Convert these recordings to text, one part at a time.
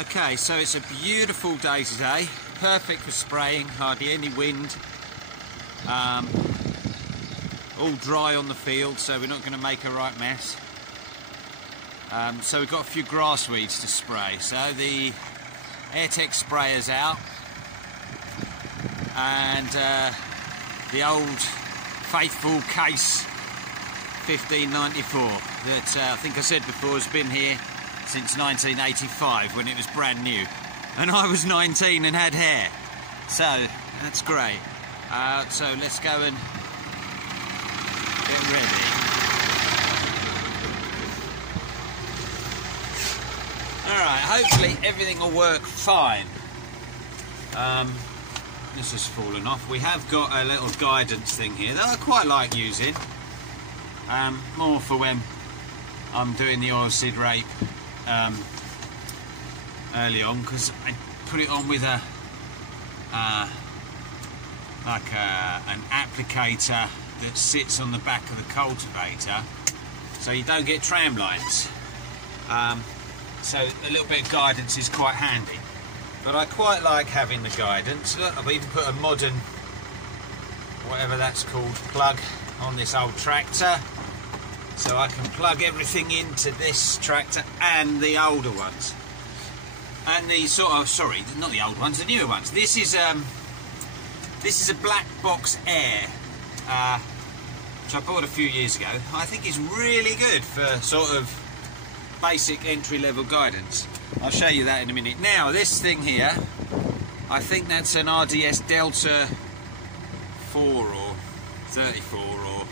Okay, so it's a beautiful day today, perfect for spraying, hardly any wind, all dry on the field, so we're not going to make a right mess. So we've got a few grass weeds to spray, so the AirTech sprayer's out, and the old faithful Case 1594 that I think I said before has been here since 1985 when it was brand new, and I was 19 and had hair, so that's great. So let's go and get ready. Alright, hopefully everything will work fine. This has fallen off. We have got a little guidance thing here that I quite like using, more for when I'm doing the oilseed rape early on, because I put it on with an applicator that sits on the back of the cultivator, so you don't get tram lines. So a little bit of guidance is quite handy, but I quite like having the guidance. Look, I've even put a modern, whatever that's called, plug on this old tractor, so I can plug everything into this tractor and the older ones, and the sorry, not the old ones, the newer ones. This is a black box Air, which I bought a few years ago. I think it's really good for sort of basic entry-level guidance. I'll show you that in a minute. Now, this thing here, I think that's an RDS Delta 4 or 34 or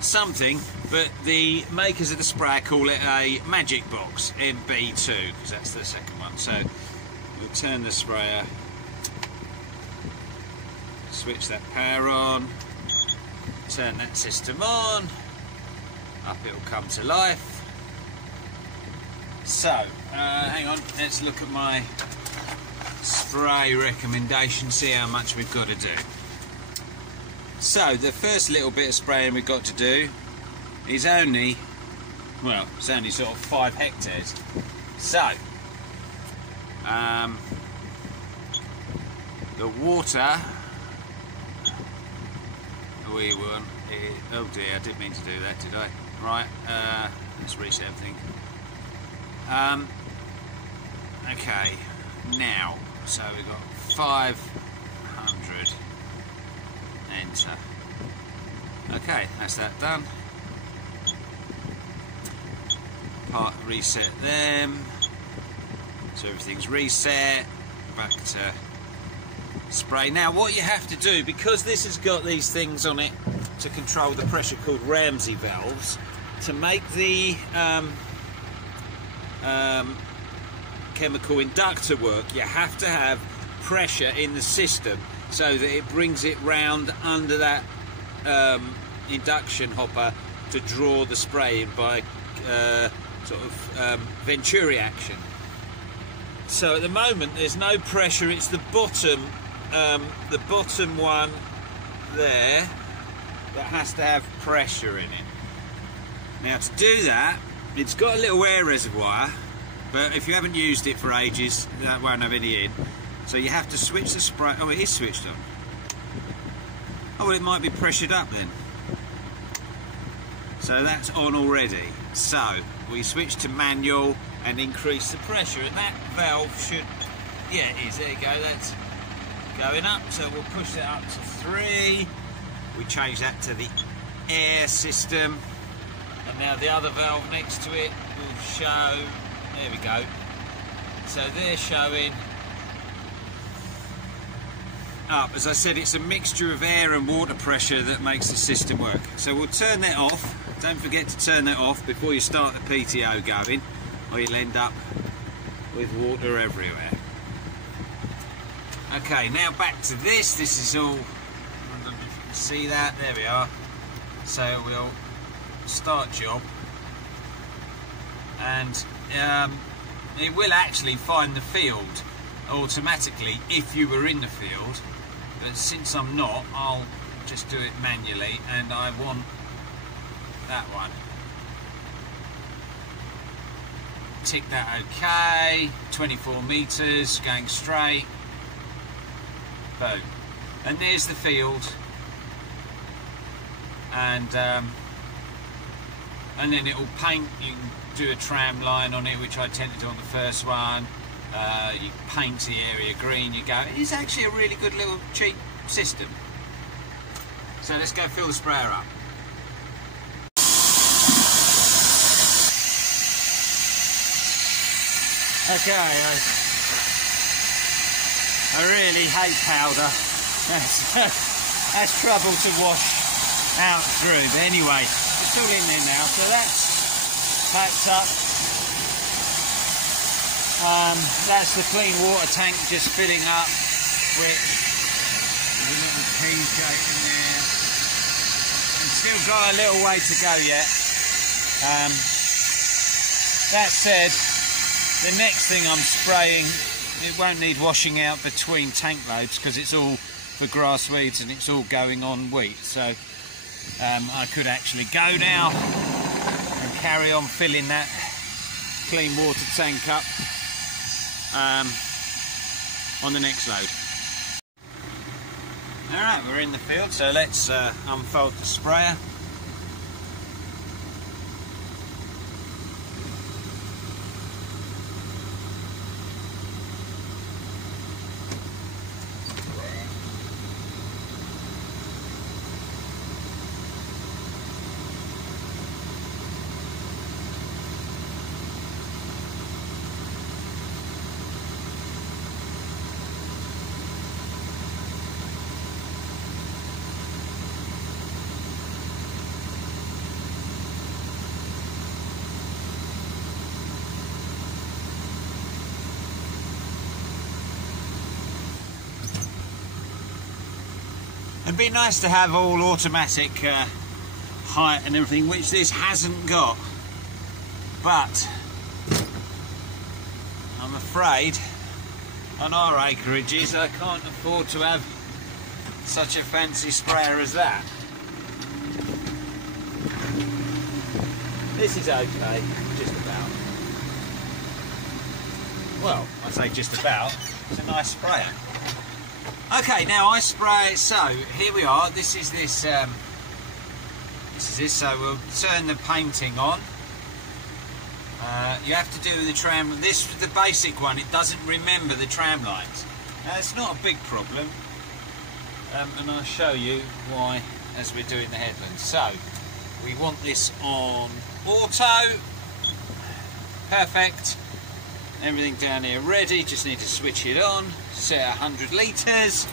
something, but the makers of the sprayer call it a Magic Box MB2, because that's the second one. So we'll turn the sprayer, switch that power on, turn that system on, up it'll come to life. So, hang on, let's look at my spray recommendation, see how much we've got to do. So, the first little bit of spraying we've got to do is only, well, it's only sort of 5 hectares. So, the water we want, oh dear, I didn't mean to do that, did I? Right, let's reset everything. Okay, now, so we've got 500, enter. Okay, that's that done. Reset them, so everything's reset, back to spray. Now what you have to do, because this has got these things on it to control the pressure called Ramsey valves, to make the chemical inductor work, you have to have pressure in the system so that it brings it round under that induction hopper to draw the spray in by sort of Venturi action. So at the moment there's no pressure, it's the bottom one there that has to have pressure in it. Now to do that, it's got a little air reservoir, but if you haven't used it for ages, that won't have any in. So you have to switch the spray. Oh, it is switched on. Oh, well, it might be pressured up then. So that's on already. So we switch to manual and increase the pressure, and that valve should, yeah, it is. There you go. That's going up. So we'll push that up to 3. We change that to the air system. And now the other valve next to it will show, there we go. So they're showing up. As I said, it's a mixture of air and water pressure that makes the system work. So we'll turn that off. Don't forget to turn that off before you start the PTO going, or you'll end up with water everywhere. Okay, now back to this. This is all, see that? There we are. So we'll start job, and it will actually find the field automatically if you were in the field, but since I'm not, I'll just do it manually, and I want that one. tick that okay. 24 metres, going straight. Boom. And there's the field. And then it will paint. You can do a tram line on it, which I tend to do on the first one. You paint the area green, you go. It's actually a really good little cheap system. So let's go fill the sprayer up. Okay, I really hate powder. That's trouble to wash out through. But anyway, it's all in there now, so that's packed up. That's the clean water tank just filling up, which there's a little pea shape in there. It's still got a little way to go yet. That said, the next thing I'm spraying, it won't need washing out between tank loads because it's all for grass weeds and it's all going on wheat. So I could actually go now and carry on filling that clean water tank up on the next load. Alright, we're in the field, so let's unfold the sprayer. It'd be nice to have all automatic height and everything, which this hasn't got, but I'm afraid on our acreages I can't afford to have such a fancy sprayer as that. This is okay, just about. Well, I say just about, it's a nice sprayer. Okay, now I spray, so here we are, this is this, so we'll turn the painting on. You have to do the tram, this is the basic one, it doesn't remember the tram lines. Now it's not a big problem, and I'll show you why as we're doing the headlands. So, we want this on auto, perfect. Everything down here ready, just need to switch it on, set 100 litres.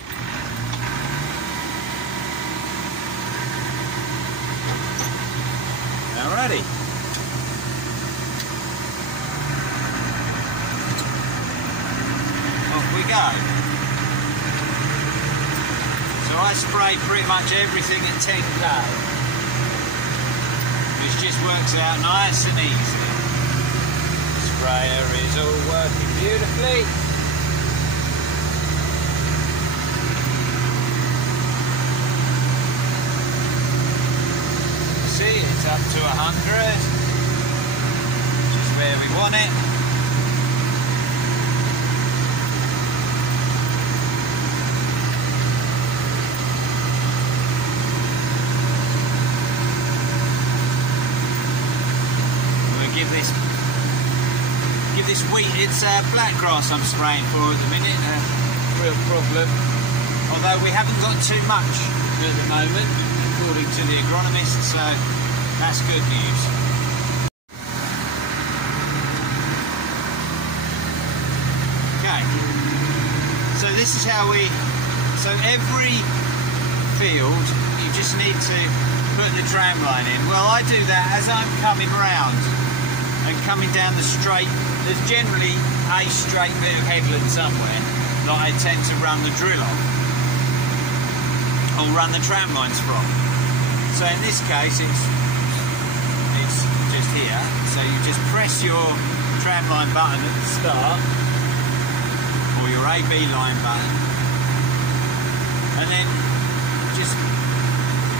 Now ready. Off we go. So I spray pretty much everything at 10k, which just works out nice and easy. Sprayer is all working beautifully. See, it's up to 100, which is where we want it. We'll give this wheat, it's blackgrass I'm spraying for at the minute, a real problem. Although we haven't got too much at the moment, according to the agronomist, so that's good news. Okay, so this is how so every field you just need to put the tram line in. Well, I do that as I'm coming round and coming down the straight. There's generally a straight bit of headland somewhere that I tend to run the drill on, or run the tram lines from. So in this case it's just here, so you just press your tram line button at the start, or your AB line button, and then just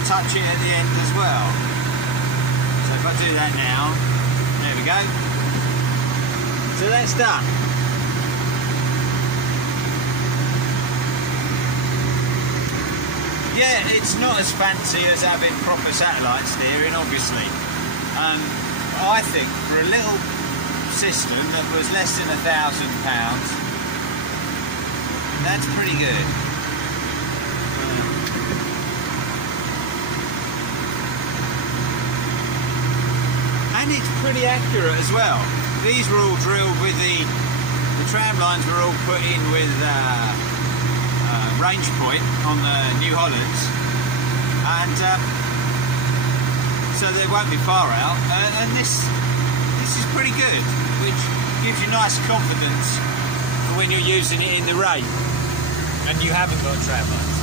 touch it at the end as well. So if I do that now, there we go. So that's done. Yeah, it's not as fancy as having proper satellite steering, obviously. I think for a little system that was less than £1,000, that's pretty good. And it's pretty accurate as well. These were all drilled with the tram lines were all put in with range point on the New Hollands, and so they won't be far out. And this is pretty good, which gives you nice confidence when you're using it in the rain and you haven't got tram lines.